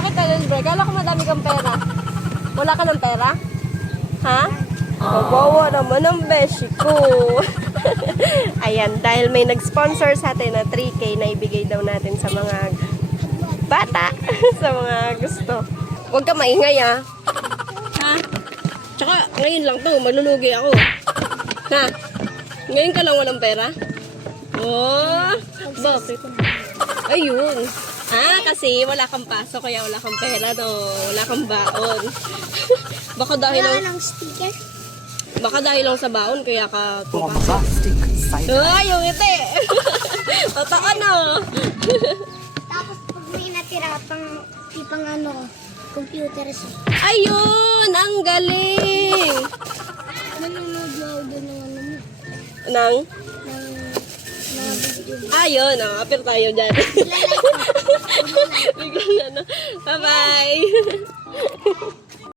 Bakit talent break? Kala ko madami kang pera. Wala ka ng pera? Ha? Kawawa naman ang beshi ko. Ayan, dahil may nag-sponsor sa atin na 3K na ibigay daw natin sa mga bata. Sa mga gusto. Huwag ka maingay ah. Ha? Tsaka ngayon lang to, malulugi ako. Ha? Ngayon ka lang walang pera? Oh, bakit? Ayun. Ah, kasi wala kang pasok kaya wala kang pera no. Wala kang baon. Baka dahil Wala lang, ng sticker. baka dahil lang sa baon kaya ka pupasok. Ay, yung ite. Totoo no. Tapos pag may natira pang ano, computer siya. Ayun, ang galing. Nanonood na ako doon ng ano mo. Nang? Ng mga video. Ayun, apir tayo dyan. Ilalike ko. Biglang ano. Bye-bye.